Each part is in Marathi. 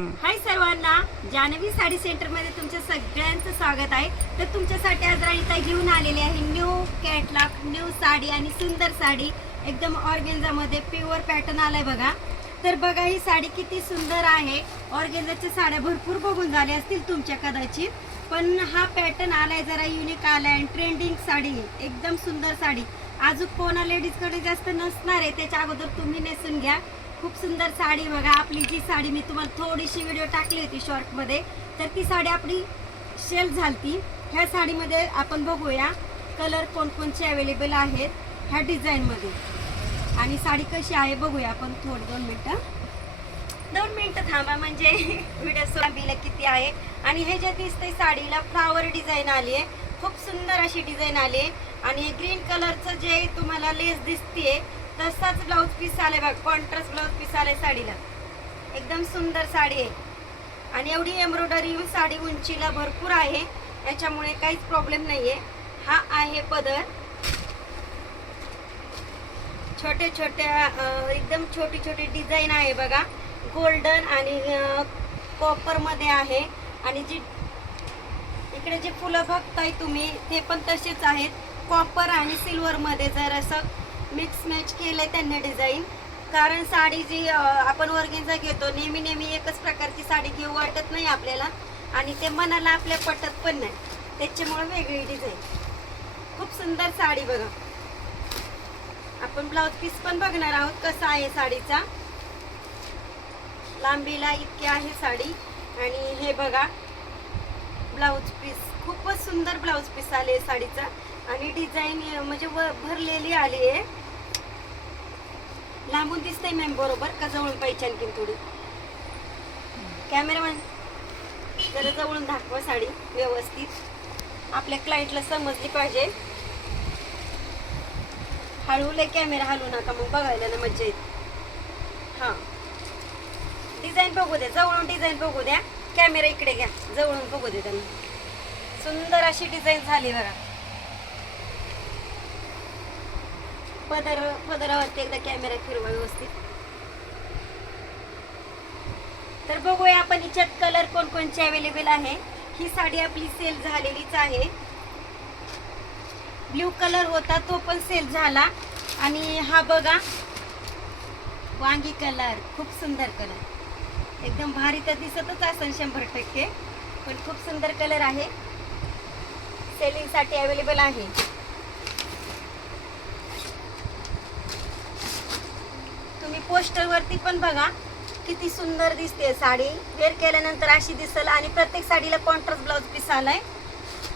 हाय सर्वांना जानवी साडी सेंटरमध्ये तुमच्या सगळ्यांचं स्वागत आहे. तर तुमच्यासाठी आज राणीता घेऊन आलेली आहे न्यू कॅटलॉग न्यू साडी आणि सुंदर साडी. एकदम ऑर्गेन्झा मध्ये प्युअर पॅटर्न आलाय बघा. तर बघा ही साडी किती सुंदर आहे. ऑर्गेन्झाच्या साड्या भरपूर बघून झाल्या असतील तुमच्या कदाचित. पण हा पॅटर्न आलाय जरा युनिक आलाय आणि ट्रेंडिंग साडी एकदम सुंदर साडी. अजून कोणा लेडीजकडे जास्त नसणार आहे त्याच्या अगोदर तुम्ही नेसून घ्या. खूप सुंदर साडी बघा. आपली जी साडी मी तुम्हाला थोडीशी व्हिडिओ टाकली होती शॉर्टमध्ये तर ती साडी आपली सेल झालती. ह्या साडीमध्ये आपण बघूया कलर कोणकोणचे अवेलेबल आहेत ह्या डिझाईनमध्ये आणि साडी कशी आहे बघूया आपण थोडं दोन मिनटं. दोन मिनटं थांबा म्हणजे व्हिडिओ सोयाबीला किती आहे. आणि हे जे दिसतंय साडीला फ्लावर डिझाईन आली आहे. खूप सुंदर अशी डिझाईन आली आहे. आणि ग्रीन कलरचं जे तुम्हाला लेस दिसतीये तसाच ब्लाऊज पीस आले बघ कॉन्ट्रास्ट ब्लाऊज पीस आले साडीला. एकदम सुंदर साडी आहे. आणि एवढी एम्ब्रॉयडरी साडी उंचीला भरपूर आहे. याच्यामुळे काहीच प्रॉब्लेम नाहीये. हा आहे पदर. छोटे छोट्या एकदम छोटी छोटी डिझाईन आहे बघा. गोल्डन आणि कॉपरमध्ये आहे. आणि जी इकडे जे फुलं बघताय तुम्ही ते पण तसेच आहेत. कॉपर आणि सिल्वरमध्ये जर असं मिक्स मॅच केलंय त्यांनी डिझाईन. कारण साडी जी आपण वर्गेंजा घेतो नेहमी नेहमी एकच प्रकारची साडी घेऊ वाटत नाही आपल्याला. आणि ते मनाला आपल्या पटत पण नाही. त्याच्यामुळे वेगळी डिझाईन. खूप सुंदर साडी बघा. आपण ब्लाऊज पीस पण बघणार आहोत कसा आहे साडीचा. लांबीला इतकी आहे साडी. आणि हे बघा ब्लाऊज पीस. खूपच सुंदर ब्लाऊज पीस आले साडीचा. आणि डिझाईन म्हणजे व भरलेली आली आहे लांबून दिसतंय मॅम बरोबर. का जवळून पाहिजे आणखीन थोडी? कॅमेरामॅन जरा जवळून दाखवा साडी व्यवस्थित. आपल्या क्लायंटला समजली पाहिजे. हळूले कॅमेरा हलवू नका मग बघायला ना मज्जा येते. हां. डिझाईन बघू द्या जवळून डिझाईन बघू द्या. कॅमेरा इकडे घ्या जवळून बघू दे त्यांना. सुंदर अशी डिझाईन झाली बघा. पदर पदरावरती एकदा कॅमेरा फिरवा व्यवस्थित. तर बघूया आपण हिच्यात कलर कोणकोणचे अवेलेबल आहे. ही साडी आपली सेल झालेलीच आहे. ब्ल्यू कलर होता तो पण सेल झाला. आणि हा बघा वांगी कलर खूप सुंदर कलर एकदम भारी तर दिसतच असेल शंभर टक्के पण खूप सुंदर कलर आहे. सेलिंगसाठी अवेलेबल आहे तुम्ही पोस्टरवरती पण बघा किती सुंदर दिसते साडी. वेअर केल्यानंतर अशी दिसल आणि प्रत्येक साडीला कॉन्ट्रास्ट ब्लाऊज पीस आलाय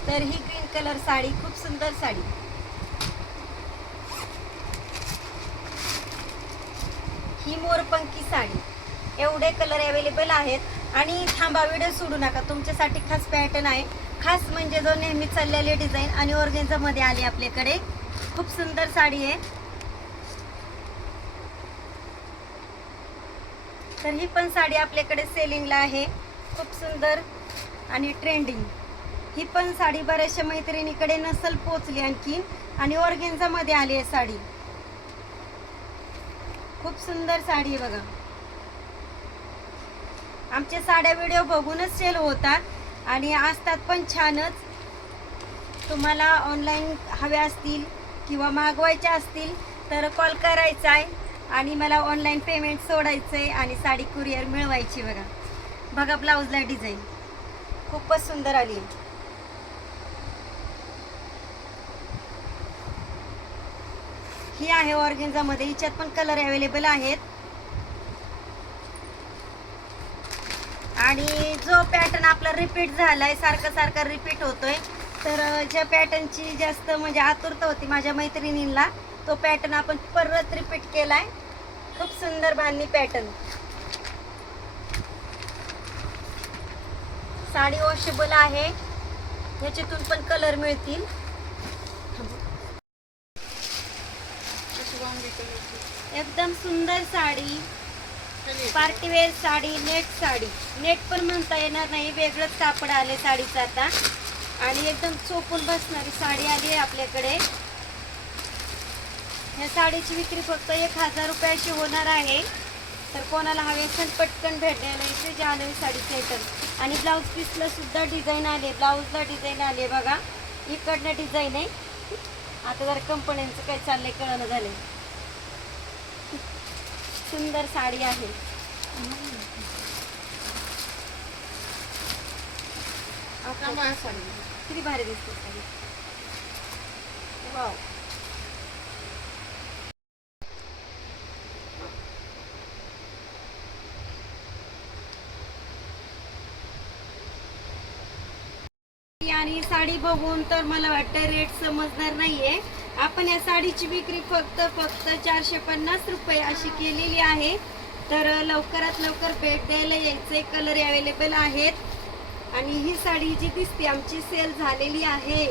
तर ही ग्रीन कलर साडी खूप सुंदर साडी. ही मोरपंखी साडी. एवढे कलर अवेलेबल आहेत. आणि थांबा व्हिडिओ सोडू नका. तुमच्यासाठी खास पॅटर्न आहे. खास म्हणजे जो नेहमी चाललेली डिझाईन आणि ऑर्गेन्झामध्ये आली आपल्याकडे. खूप सुंदर साडी आहे. तर ही पण साडी आपल्याकडे सेलिंगला आहे. खूप सुंदर आणि ट्रेंडिंग ही पण साडी बऱ्याचशा मैत्रिणीकडे नसल पोचली आणखी आणि ऑर्गेन्झामध्ये आली आहे साडी. खूप सुंदर साडी आहे बघा. आमच्या साड्या व्हिडिओ बघूनच सेल होतात आणि असतात पण छानच. तुम्हाला ऑनलाईन हव्या असतील किंवा मागवायच्या असतील तर कॉल करायचा आहे. आणि मला ऑनलाईन पेमेंट सोडायचं आहे आणि साडी कुरिअर मिळवायची बघा. बघा ब्लाऊजला डिझाईन खूपच सुंदर आली. आहे ही आहे ऑर्गेन्झामध्ये हिच्यात पण कलर अवेलेबल आहेत. आणि जो पॅटर्न आपला रिपीट झालाय सारखा सारखा रिपीट होतोय तर ज्या पॅटर्नची जास्त म्हणजे आतुरता होती माझ्या मैत्रिणींना तो पॅटर्न आपण परत रिपीट केलाय. खूप सुंदर बांधणी पॅटर्न साडी वॉशेबल आहे. ह्याच्यातून पण कलर मिळतील. एकदम सुंदर sari. Party wear sari net sari. Net पण म्हणता येणार नाही. वेगळंच कापड आले साडीचं आता. आणि एकदम चोपून बसणारी साडी आली आहे आपल्याकडे. ह्या साडीची विक्री फक्त एक हजार रुपयाची होणार आहे. तर कोणाला हवे असेल पटकन भेट द्यायला इथे जान्हवी साडी सेंटर आणि ब्लाऊज पीसला सुद्धा डिझाईन आले ब्लाऊजला डिझाईन आले बघा. इकडनं डिझाईन आहे. आता जर कंपन्यांचं काय चाललंय कळणं झालंय. सुंदर साडी आहे. किती भारी दिसते साडी. वाव आणि साडी बघून तर मला वाटतं रेट समजणार नाहीये. आपण या साडीची विक्री फक्त फक्त चारशे पन्नास रुपये अशी केलेली आहे. तर लवकरात लवकर भेट द्यायला यायचे कलर अवेलेबल आहेत. आणि ही साडी जी दिसते आमची सेल झालेली आहे.